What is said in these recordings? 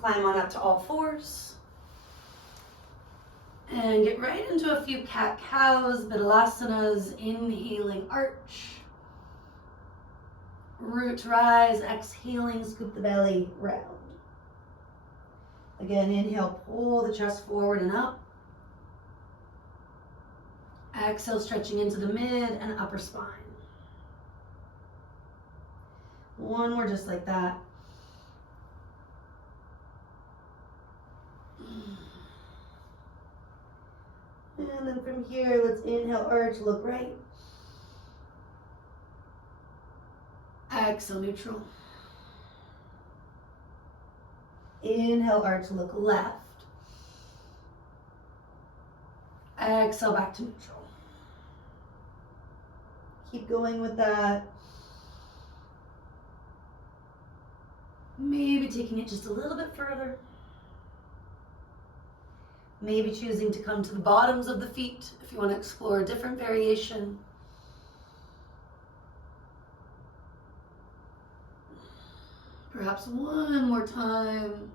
climb on up to all fours. And get right into a few cat-cows, Vidalasanas, inhaling arch. Root rise, exhaling, scoop the belly round. Again, inhale, pull the chest forward and up. Exhale, stretching into the mid and upper spine. One more just like that. And then from here, let's inhale, arch, look right. Exhale, neutral. Inhale, arch, look left. Exhale, back to neutral. Keep going with that. Maybe taking it just a little bit further. Maybe choosing to come to the bottoms of the feet if you want to explore a different variation. Perhaps one more time,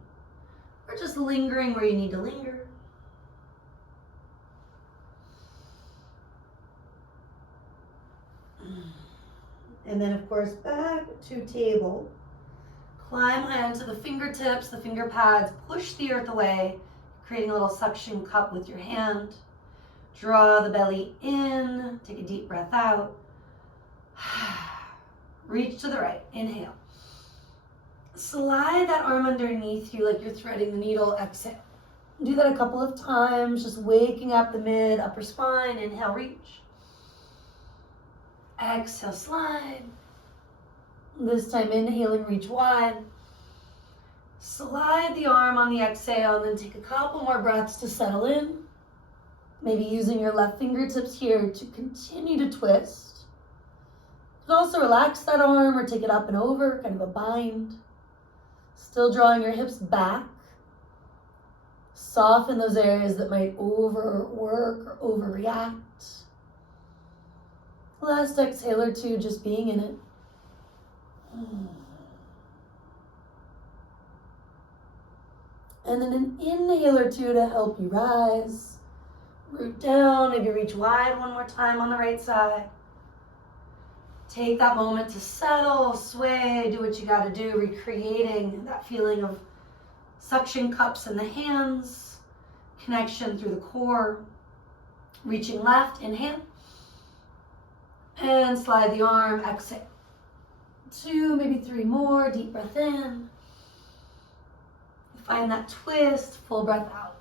or just lingering where you need to linger. And then, of course, back to table. Climb high onto the fingertips, the finger pads, push the earth away, creating a little suction cup with your hand. Draw the belly in, take a deep breath out. Reach to the right, inhale. Slide that arm underneath you like you're threading the needle, exhale. Do that a couple of times, just waking up the mid, upper spine, inhale, reach. Exhale, slide. This time inhaling, reach wide. Slide the arm on the exhale and then take a couple more breaths to settle in. Maybe using your left fingertips here to continue to twist. You can also relax that arm or take it up and over, kind of a bind. Still drawing your hips back. Soften those areas that might overwork or overreact. Last exhale or two, just being in it. And then an inhale or two to help you rise. Root down, maybe reach wide one more time on the right side. Take that moment to settle, sway, do what you gotta do, recreating that feeling of suction cups in the hands, connection through the core. Reaching left, inhale. And slide the arm, exhale. 2, maybe 3 more, deep breath in. Find that twist, full breath out.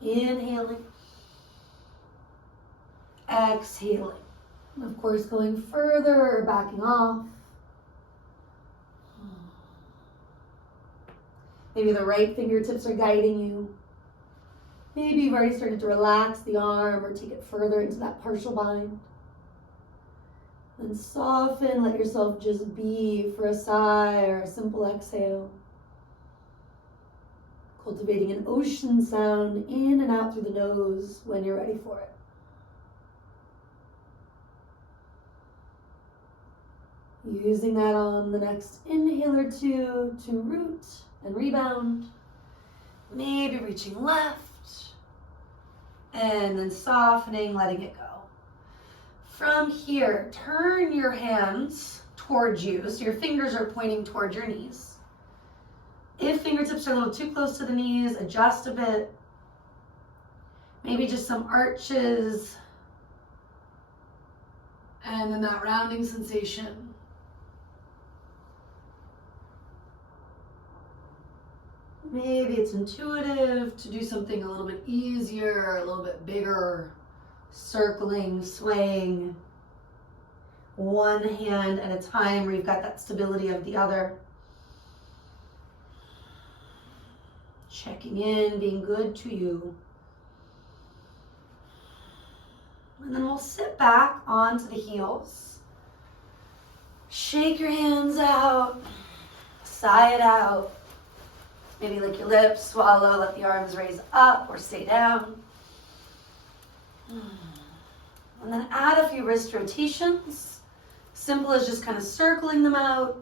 Inhaling. Exhaling. And of course, going further or backing off. Maybe the right fingertips are guiding you. Maybe you've already started to relax the arm or take it further into that partial bind. Then soften, let yourself just be for a sigh or a simple exhale. Cultivating an ocean sound in and out through the nose when you're ready for it. Using that on the next inhale or two to root and rebound. Maybe reaching left. And then softening, letting it go. From here, turn your hands towards you, so your fingers are pointing towards your knees. If fingertips are a little too close to the knees, adjust a bit. Maybe just some arches. And then that rounding sensation. Maybe it's intuitive to do something a little bit easier, a little bit bigger, circling, swaying, one hand at a time where you've got that stability of the other. Checking in, being good to you. And then we'll sit back onto the heels. Shake your hands out, sigh it out. Maybe lick your lips, swallow, let the arms raise up or stay down. And then add a few wrist rotations. Simple as just kind of circling them out.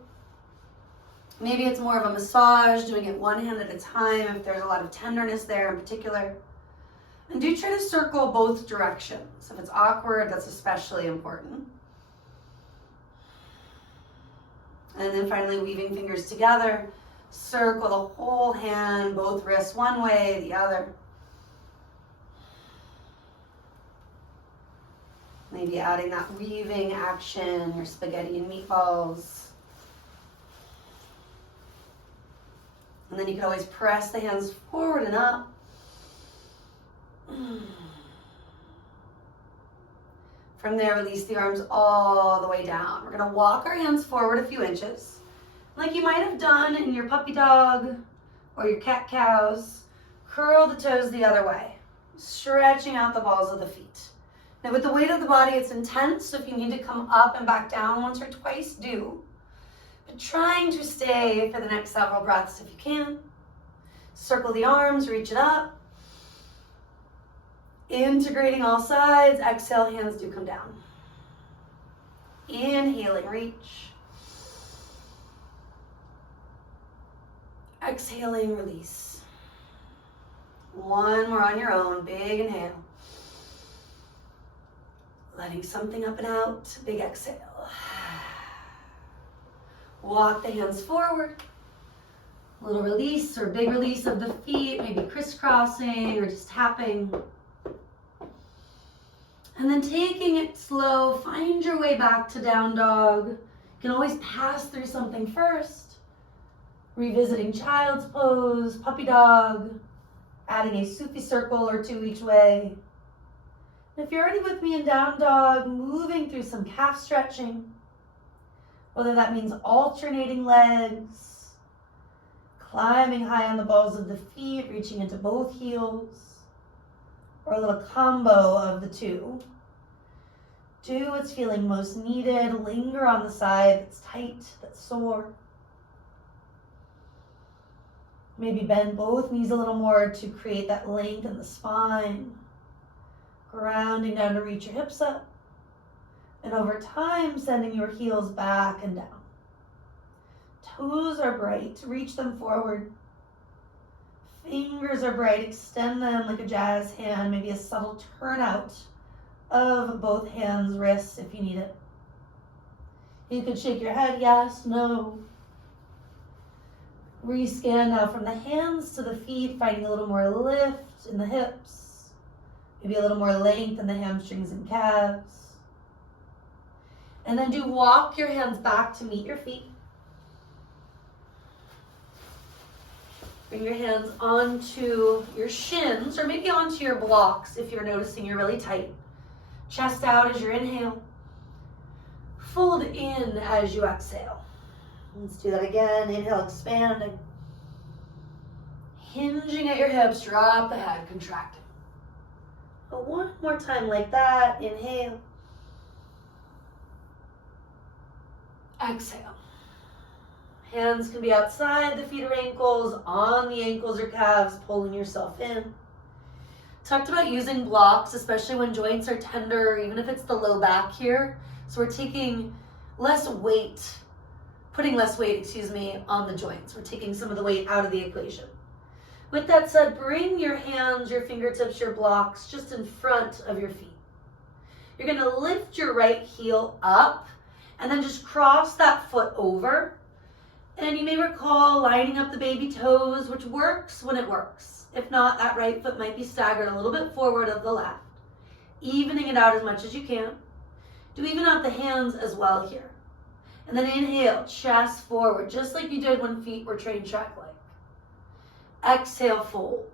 Maybe it's more of a massage, doing it one hand at a time if there's a lot of tenderness there in particular. And do try to circle both directions. If it's awkward, that's especially important. And then finally weaving fingers together, circle the whole hand, both wrists one way, the other. Maybe adding that weaving action, your spaghetti and meatballs. And then you can always press the hands forward and up. From there, release the arms all the way down. We're gonna walk our hands forward a few inches, like you might have done in your puppy dog or your cat cows. Curl the toes the other way, stretching out the balls of the feet. Now with the weight of the body, it's intense, so if you need to come up and back down once or twice, do. But trying to stay for the next several breaths if you can. Circle the arms, reach it up. Integrating all sides, exhale, hands do come down. Inhaling, reach. Exhaling, release. One more on your own, big inhale. Letting something up and out, big exhale. Walk the hands forward. A little release or big release of the feet, maybe crisscrossing or just tapping. And then taking it slow, find your way back to down dog. You can always pass through something first. Revisiting child's pose, puppy dog, adding a Sufi circle or two each way. And if you're already with me in down dog, moving through some calf stretching, whether that means alternating legs, climbing high on the balls of the feet, reaching into both heels, or a little combo of the two. Do what's feeling most needed. Linger on the side that's tight, that's sore. Maybe bend both knees a little more to create that length in the spine. Grounding down to reach your hips up. And over time, sending your heels back and down. Toes are bright. Reach them forward. Fingers are bright. Extend them like a jazz hand. Maybe a subtle turnout of both hands, wrists if you need it. You could shake your head, yes, no. Rescan now from the hands to the feet, finding a little more lift in the hips. Maybe a little more length in the hamstrings and calves. And then do walk your hands back to meet your feet. Bring your hands onto your shins or maybe onto your blocks if you're noticing you're really tight. Chest out as you inhale. Fold in as you exhale. Let's do that again. Inhale, expanding. Hinging at your hips, drop the head, contracting. But one more time like that. Inhale. Exhale. Hands can be outside the feet or ankles, on the ankles or calves, pulling yourself in. Talked about using blocks, especially when joints are tender, or even if it's the low back here. So we're taking less weight, putting less weight, on the joints. We're taking some of the weight out of the equation. With that said, bring your hands, your fingertips, your blocks just in front of your feet. You're going to lift your right heel up and then just cross that foot over. And you may recall lining up the baby toes, which works when it works. If not, that right foot might be staggered a little bit forward of the left. Evening it out as much as you can. Do even out the hands as well here. And then inhale, chest forward, just like you did when feet were trained track-like. Exhale, fold.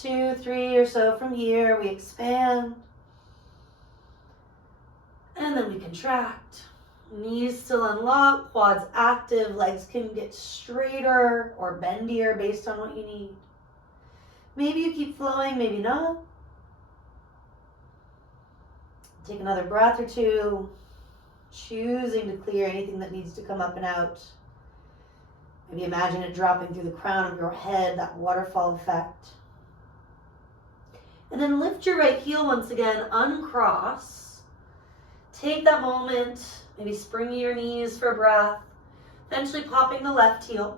2, 3 or so from here, we expand. And then we contract. Knees still unlocked, quads active, legs can get straighter or bendier based on what you need. Maybe you keep flowing, maybe not. Take another breath or two, choosing to clear anything that needs to come up and out. Maybe imagine it dropping through the crown of your head, that waterfall effect. And then lift your right heel once again, uncross. Take that moment, maybe spring your knees for a breath. Eventually popping the left heel,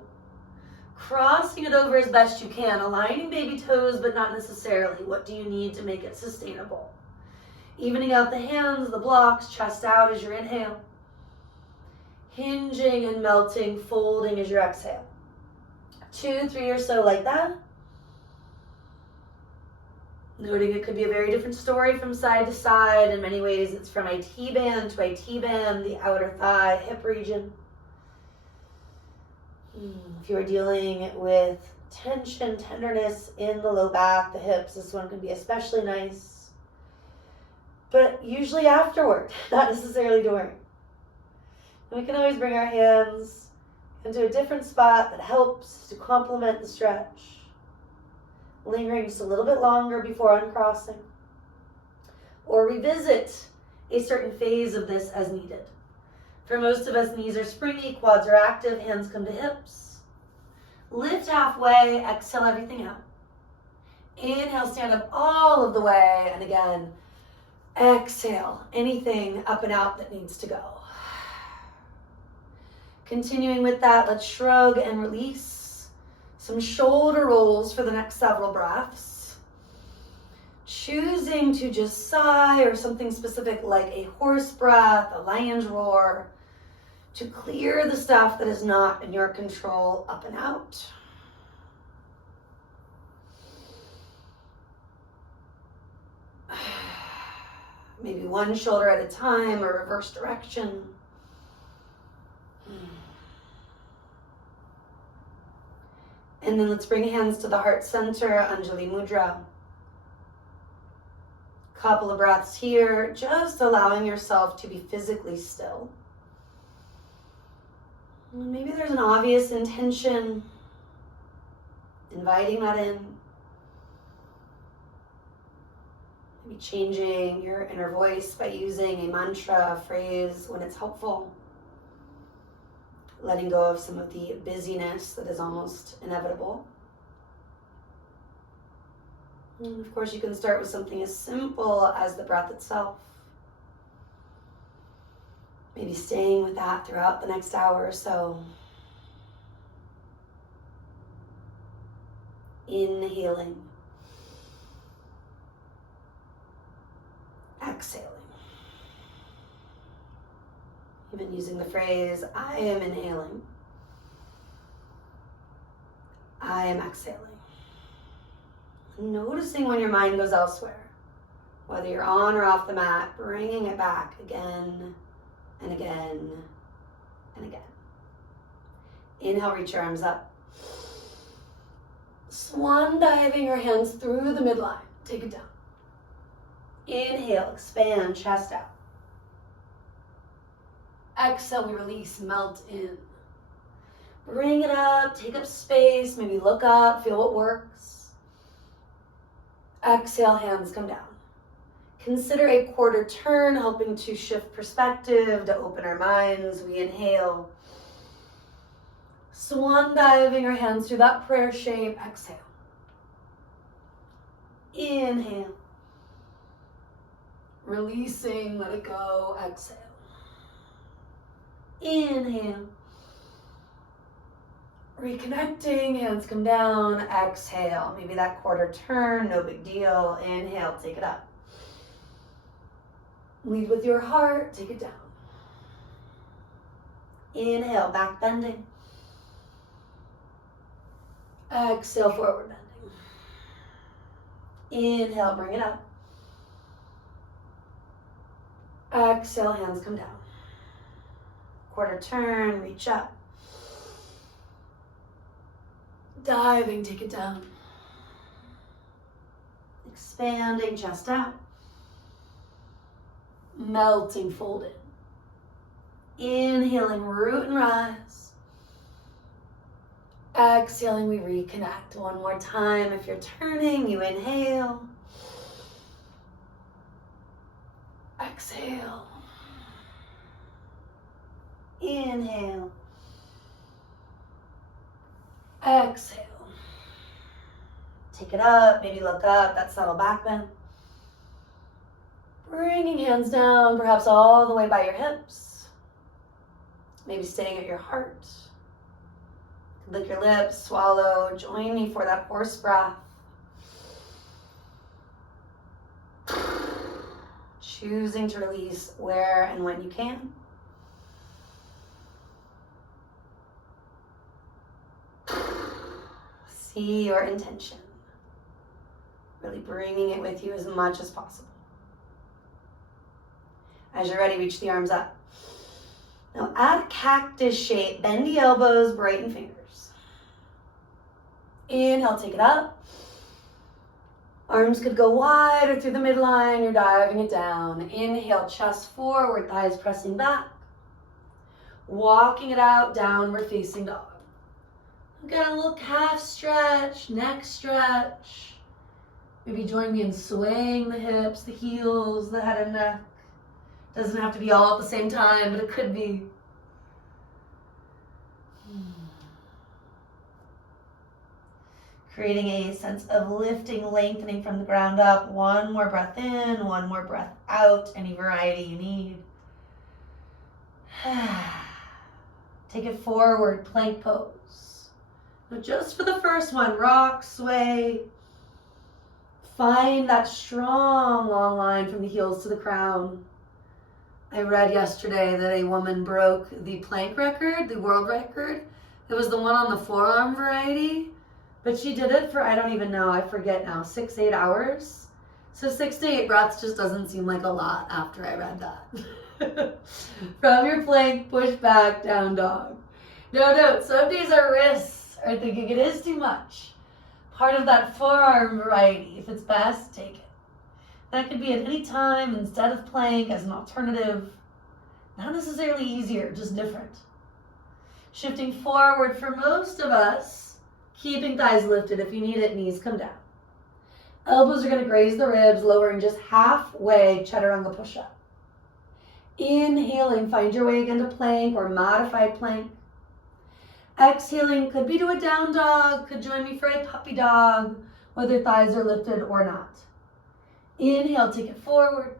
crossing it over as best you can, aligning baby toes, but not necessarily. What do you need to make it sustainable? Evening out the hands, the blocks, chest out as your inhale. Hinging and melting, folding as your exhale. 2, 3 or so like that. Noting it could be a very different story from side to side. In many ways, it's from IT band to IT band, the outer thigh, hip region. If you're dealing with tension, tenderness in the low back, the hips, this one can be especially nice. But usually afterward, not necessarily during. And we can always bring our hands into a different spot that helps to complement the stretch. Lingering just a little bit longer before uncrossing. Or revisit a certain phase of this as needed. For most of us, knees are springy, quads are active, hands come to hips. Lift halfway, exhale everything out. Inhale, stand up all of the way, and again, exhale anything up and out that needs to go. Continuing with that, let's shrug and release. Some shoulder rolls for the next several breaths. Choosing to just sigh or something specific like a horse breath, a lion's roar, to clear the stuff that is not in your control up and out. Maybe one shoulder at a time or reverse direction. And then let's bring hands to the heart center, Anjali Mudra. Couple of breaths here, just allowing yourself to be physically still. Maybe there's an obvious intention, inviting that in. Maybe changing your inner voice by using a mantra, a phrase when it's helpful. Letting go of some of the busyness that is almost inevitable. And of course, you can start with something as simple as the breath itself. Maybe staying with that throughout the next hour or so. Inhaling. Exhaling. Even using the phrase, I am inhaling. I am exhaling. Noticing when your mind goes elsewhere, whether you're on or off the mat, bringing it back again and again and again. Inhale, reach your arms up. Swan diving your hands through the midline. Take it down. Inhale, expand, chest out. Exhale, we release, melt in. Bring it up, take up space, maybe look up, feel what works. Exhale, hands come down. Consider a quarter turn, helping to shift perspective, to open our minds. We inhale. Swan diving your hands through that prayer shape. Exhale. Inhale. Releasing, let it go. Exhale. Inhale. Reconnecting, hands come down. Exhale. Maybe that quarter turn, no big deal. Inhale, take it up. Lead with your heart, take it down. Inhale, back bending. Exhale, forward bending. Inhale, bring it up. Exhale, hands come down. Quarter turn, reach up. Diving, take it down. Expanding, chest out. Melting, fold in. Inhaling, root and rise. Exhaling, we reconnect. One more time. If you're turning, you inhale. Exhale. Inhale. Exhale. Take it up, maybe look up, that subtle back bend. Bringing hands down, perhaps all the way by your hips. maybe staying at your heart. Lick your lips, swallow. Join me for that horse breath. Choosing to release where and when you can. See your intention. Really bringing it with you as much as possible. As you're ready, reach the arms up. Now add cactus shape. Bend the elbows, brighten fingers. Inhale, take it up. Arms could go wide or through the midline. You're diving it down. Inhale, chest forward, thighs pressing back. Walking it out, downward facing dog. Again, a little calf stretch, neck stretch. Maybe join me in swaying the hips, the heels, the head and neck. Doesn't have to be all at the same time, but it could be. Creating a sense of lifting, lengthening from the ground up. One more breath in, one more breath out. Any variety you need. Take it forward, plank pose. Now just for the first one, rock, sway. Find that strong, long line from the heels to the crown. I read yesterday that a woman broke the plank record, the world record. It was the one on the forearm variety, but she did it for, I don't even know, I forget now, 6-8 hours. So 6 to 8 breaths just doesn't seem like a lot after I read that. From your plank, push back, down dog. No, some days our wrists are thinking it is too much. Part of that forearm variety, if it's best, take it. That could be at any time instead of plank as an alternative. Not necessarily easier, just different. Shifting forward for most of us, keeping thighs lifted. If you need it, knees come down. Elbows are going to graze the ribs, lowering just halfway, chaturanga push-up. Inhaling, find your way again to plank or modified plank. Exhaling, could be to a down dog, could join me for a puppy dog, whether thighs are lifted or not. Inhale, take it forward.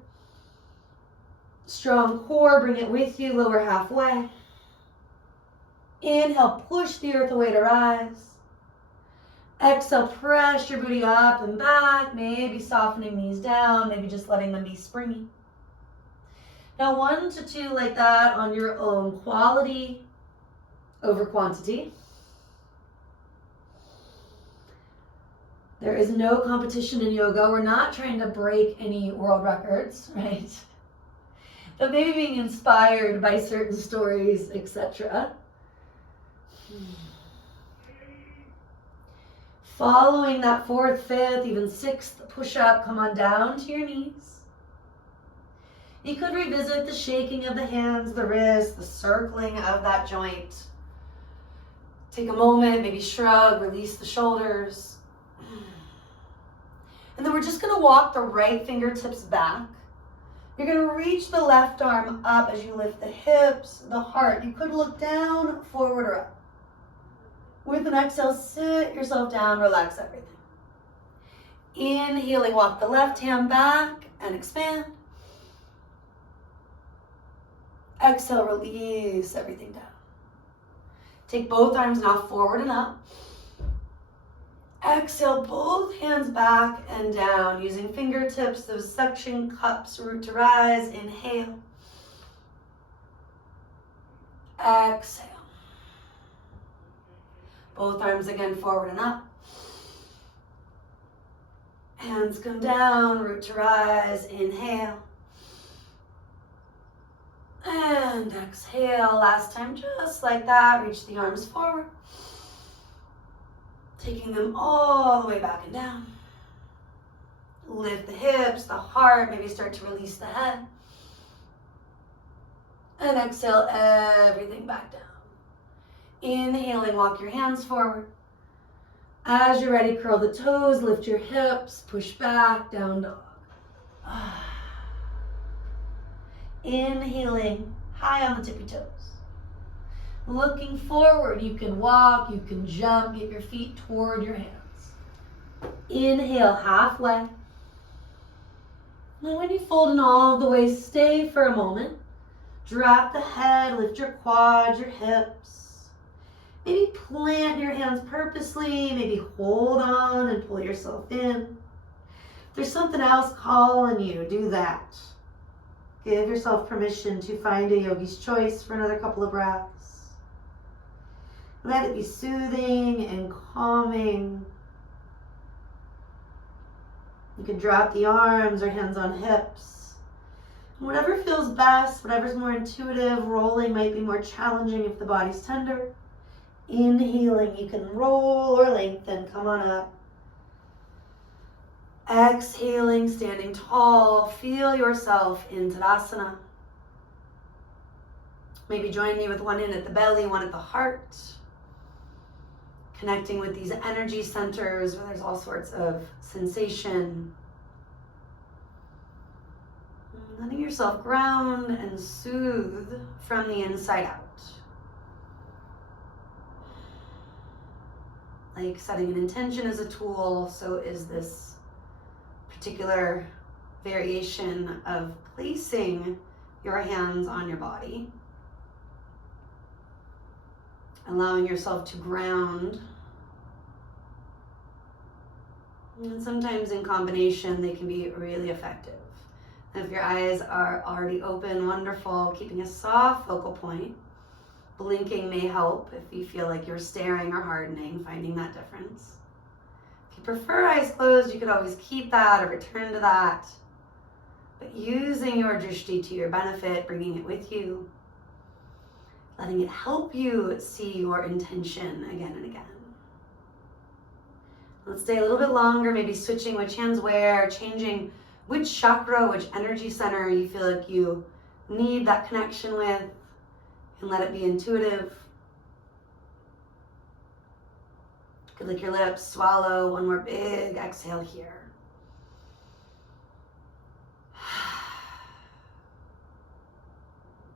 Strong core, bring it with you, lower halfway. Inhale, push the earth away to rise. Exhale, press your booty up and back, maybe softening knees down, maybe just letting them be springy. Now 1 to 2 like that on your own, quality over quantity. There is no competition in yoga. We're not trying to break any world records, right? But maybe being inspired by certain stories, etc. Following that 4th, 5th, even 6th push-up, come on down to your knees. You could revisit the shaking of the hands, the wrists, the circling of that joint. Take a moment, maybe shrug, release the shoulders. And then we're just going to walk the right fingertips back. You're going to reach the left arm up as you lift the hips, the heart. You could look down, forward, or up. With an exhale, sit yourself down, relax everything. Inhaling, walk the left hand back and expand. Exhale, release everything down. Take both arms now forward and up. Exhale, both hands back and down, using fingertips, those suction cups, root to rise. Inhale. Exhale. Both arms again forward and up. Hands come down, root to rise. Inhale. And exhale. Last time, just like that. Reach the arms forward. Taking them all the way back and down. Lift the hips, the heart, maybe start to release the head. And exhale everything back down. Inhaling, walk your hands forward. As you're ready, curl the toes, lift your hips, push back, down dog. Inhaling, high on the tippy toes. Looking forward, you can walk, you can jump, get your feet toward your hands. Inhale, halfway. Now when you fold in all the way, stay for a moment. Drop the head, lift your quads, your hips. Maybe plant your hands purposely, maybe hold on and pull yourself in. If there's something else calling you, do that. Give yourself permission to find a yogi's choice for another couple of breaths. Let it be soothing and calming. You can drop the arms or hands on hips. Whatever feels best, whatever's more intuitive. Rolling might be more challenging if the body's tender. Inhaling, you can roll or lengthen. Come on up. Exhaling, standing tall. Feel yourself in Tadasana. Maybe join me with one hand at the belly, one at the heart. Connecting with these energy centers where there's all sorts of sensation. Letting yourself ground and soothe from the inside out. Like setting an intention is a tool, so is this particular variation of placing your hands on your body. Allowing yourself to ground. And sometimes in combination, they can be really effective. If your eyes are already open, wonderful. Keeping a soft focal point. Blinking may help if you feel like you're staring or hardening, finding that difference. If you prefer eyes closed, you could always keep that or return to that. But using your drishti to your benefit, bringing it with you, letting it help you see your intention again and again. Let's stay a little bit longer, maybe switching which hands where, changing which chakra, which energy center you feel like you need that connection with, and let it be intuitive. You could lick your lips, swallow, one more big exhale here.